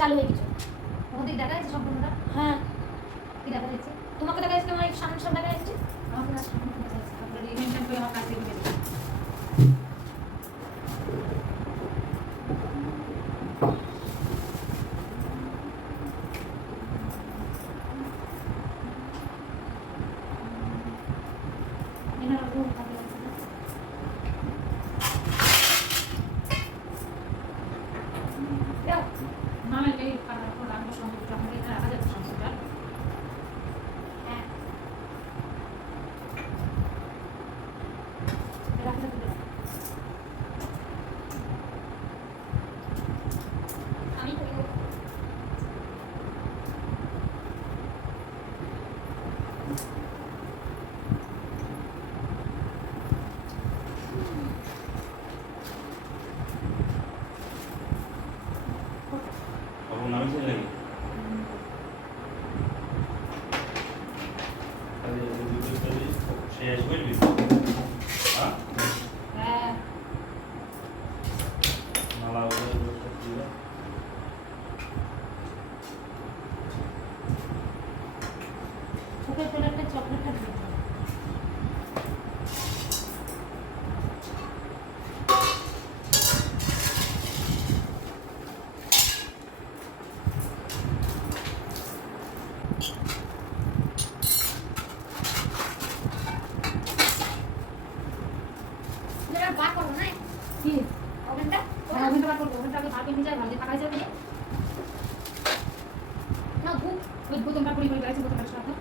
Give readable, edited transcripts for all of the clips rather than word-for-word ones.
চালু হয়ে গেছে। ওদের দেখা যাচ্ছে সম্পূর্ণটা? হ্যাঁ, কি দেখা যাচ্ছে? তোমাকে দেখা যাচ্ছে, আমার সামনে সামনে দেখা যাচ্ছে। আমাকে আর সামনে দেখা যাচ্ছে, তারপরে মেনটেন করে আমার কাছ থেকে দিতে এনারা রুম থাকে আছে না? না মেলে কাটার পর রাখবো সম্পূর্ণ, আমাকে এটা রাখা যাবে সম্পূর্ণ। হ্যাঁ, রাখা যাবে। আমি করি দেবো। Aku nangis lagi. Tadi saya jual gitu. Hah? হ্যাঁ Malah udah juga. চোখের করে একটা চকলেটটা দিতে হবে। যেটা বার করো না কি ওভেনটা, হ্যাঁ ওভেনটা বার করবো, ওভেনটা আগে ভাবে নিয়ে যায়, ভালো পাকাই যাবে না ভুক ওই বোতলটা পরি পরি গেছে, বোতলটা রাখো।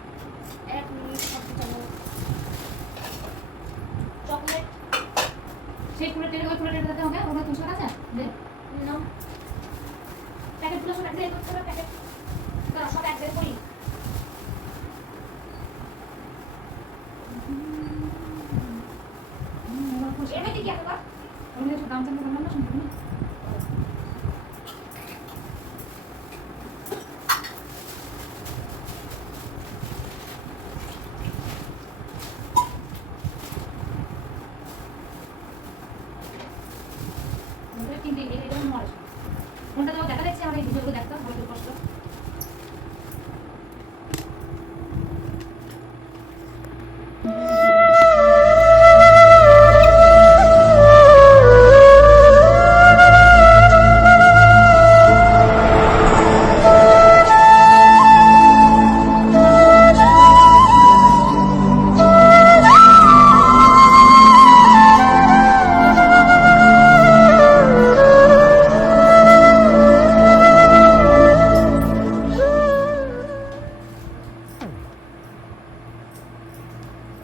1 মিনিট করতে চলো। চকলেট সেই ফুলের টেনে ওই ফুলের টেনে দিতে হবে, ওটা তুলসী আছে দে নাও, প্যাকেটগুলো সব এক জায়গায় করতে হবে। প্যাকেট দাঁড়া, সব এক জায়গায় করি। আমার খুশি এর মধ্যে কি একবার আমি একটু দাম চান করলাম না সম্পূর্ণ। কিন্তু এটা মনে হয় ফোনটা তো দেখা যাচ্ছে, আমার এই ভিডিওগুলো দেখতাম হয়তো কষ্ট।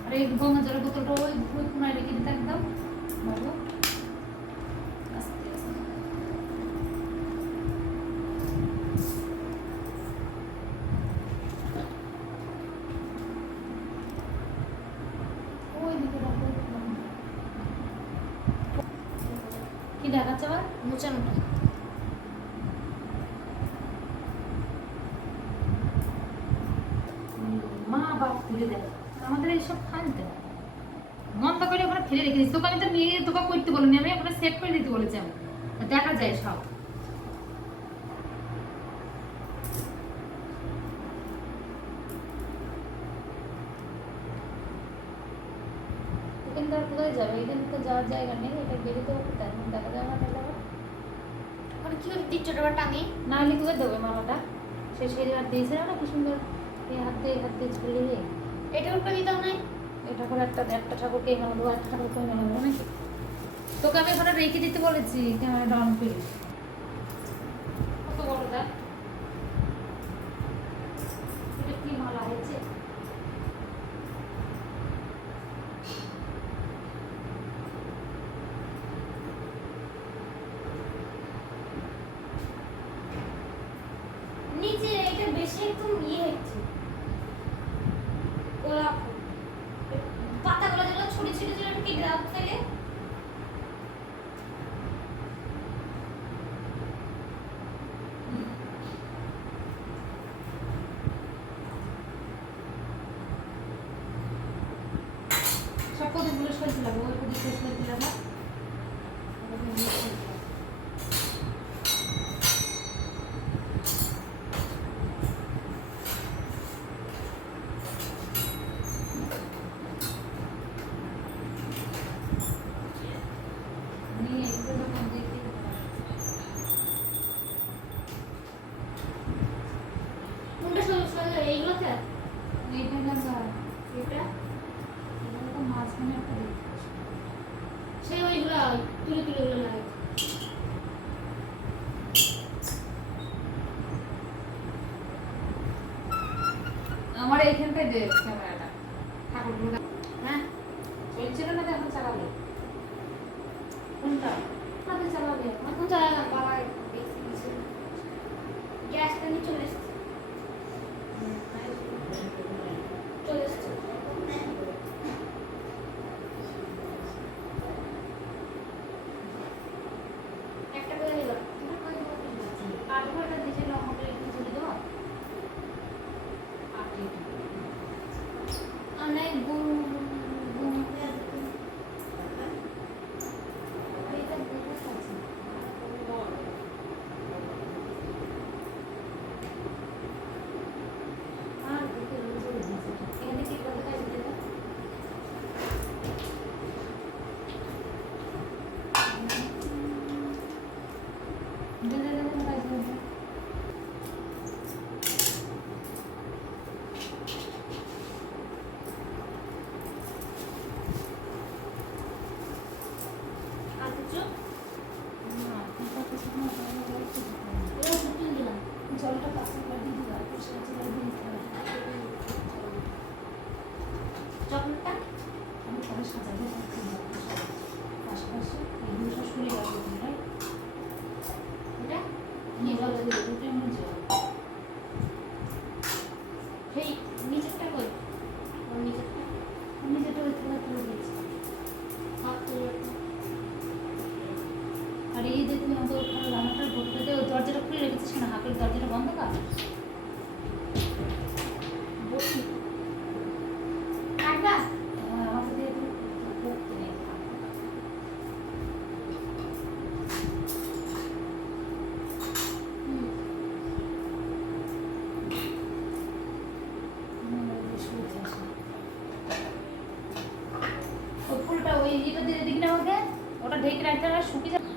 আর এই গঙ্গা জলের বোতলটা ওই ওই কোনায় রেখে দিতে একদম ভালো আস্তে আস্তে। ওই দিকে রাখো। কি দেখাচ্ছে আবার? মোচানোটা মা বাপ তুলে দেয় আমাদের এইসব ফালতে মন্দ করে ওখানে ফেলে রেখে দিচ্ছি, তোকে আমি তো নিয়ে তোকে করতে বলিনি, আমি ওখানে সেট করে দিতে বলেছি। আমি দেখা যায় সব এখান থেকে কোথায় যাবে? এখান থেকে যাওয়ার জায়গা নেই, এটা বেরিয়ে দেবো কোথায়? দেখা যায় না তাহলে আবার মানে কি করে দিচ্ছ ওটা টাঙি? না হলে কোথায় দেবে মালাটা? সে সেই হাত দিয়েছে না কি সুন্দর, এই হাত দিয়ে ঝুলিয়ে এটার উপরে দিতে হয়। এটা করে একটা একটা ঠাকুরকে এখানে দেবো, একটা ঠাকুরকে এখানে দেবো নাকি? তোকে আমি ওখানে রেখে দিতে বলেছি ক্যামেরা ডাউন করে। কত বড়টা? এটা কি মালা হয়েছে? নিচে এটা বেশি একটু ইয়ে হচ্ছে, গোলাপ পাতাগুলো যেগুলো ছোট ছোট ছোট একটু কেটে দাও তাহলে। হয় তুলে তুলে ওগুলো লাগে। আমার এইখানটায় দে ক্যামেরাটা ঠাকুরগুলো হ্যাঁ চলছিল না তো এখন চালাবে কোনটা হাতে চালাবে এখন চালালাম বাবা বেশি কিছু গ্যাসটা নিয়ে চলে এসছে চলে এসছে একটা করে দিল আর ঘরটা দিয়েছিল আমাকে একটু চলে দেওয়া আর অনেক গুম গুম এটা গুম আছে আর দেখে চলে যাচ্ছে এখানে কি করতে কাজ দিতে দে দে দে কাজ করবে আচ্ছা না এটা তো শুধু এও ফুটিয়ে দিলাম জলটা পাশে করে দিয়ে দিবা পরিষ্কার জল দিয়ে দিতে হবে চকলেটটা আমি পরে সাজাবো পাশাপাশি এগুলো সব শুনে রাখবো রাইট এটা কি বলে দুটো এমন জল সেই নিচেরটা কই ওর নিচেরটা আমি যেটা ওই থালা তুলে দিয়েছি হাত তুলে আর এই যে তুমি আমাদের ওখানে রান্নাটার বোটটাতে ওই দরজাটা খুলে রেখেছিস না হাতের দরজাটা বন্ধ কর বসি কাটবা আমাকে দিয়ে তুমি করতে নেই হুম ওই ফুলটা ওই ইয়েটা দিয়ে দিক না আমাকে ওটা ঢেকে রাখতে হবে শুকিয়ে যাবে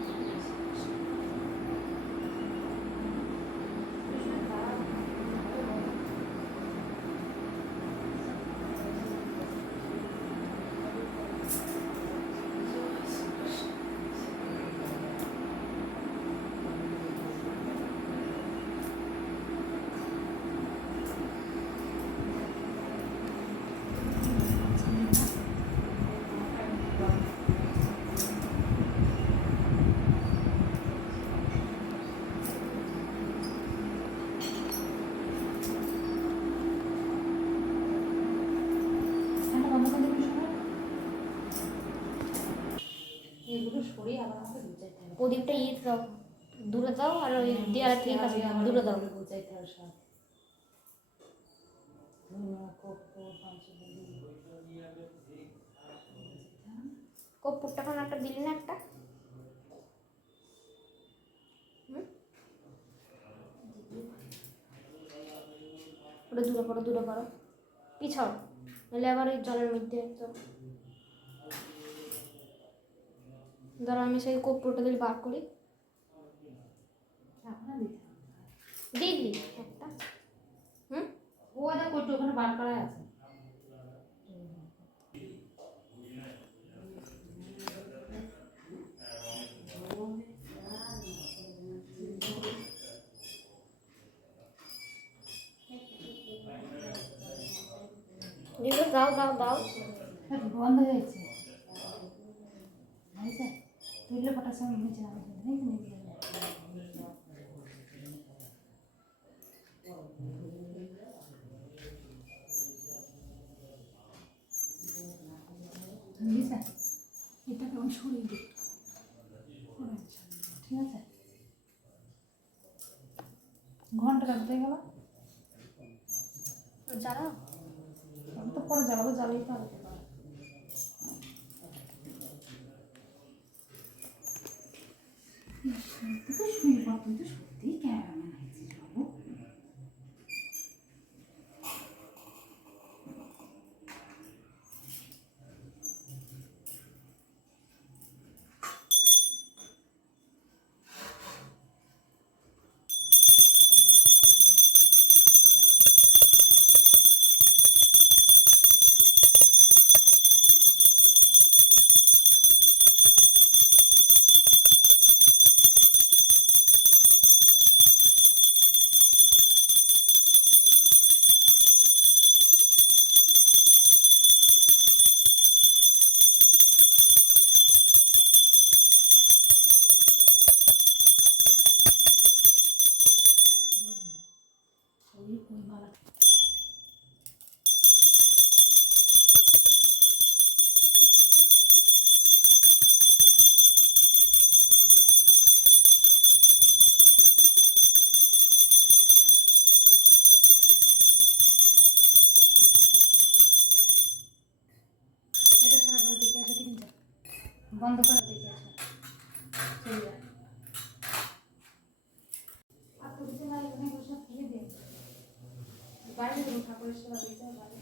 এগুলো সরিয়ে আবার আমাকে বুঝাইতে হবে প্রদীপটা দাও দূরে দাও আর ওই দেয়াল থেকে কাছে দূরে দাও বুঝাইতে হবে সব কর্পূরটা এখন একটা দিলি না একটা ওটা দূরে করো পিছাও নাহলে আবার ওই জলের মধ্যে তো ধরো আমি সেই কর্পূরটা দিলে বার করি দিলি একটা ও দেখো একটু ওখানে বার করা আছে দিলে দাও বন্ধ হয়েছে হয়েছে তুললে ফটার সময় নিচে নামে বুঝেছে এটাকে আমি সরিয়ে দিই ঠিক আছে ঘন্টা রাখতে গেল যারা আমি তো পরে জ্বালাবো জ্বালিয়ে তো আনতে পারো তুই তো শুয়ে পড় তুই তো সত্যিই ক্যামেরাম্যান হয়েছিস বাবু বন্ধ করে দেখে আসো চলে যা আর তো কিছু না এখানে বসে ফিরে দে বাইরে ঠাকুরের সেবা দিয়েছে বাইরে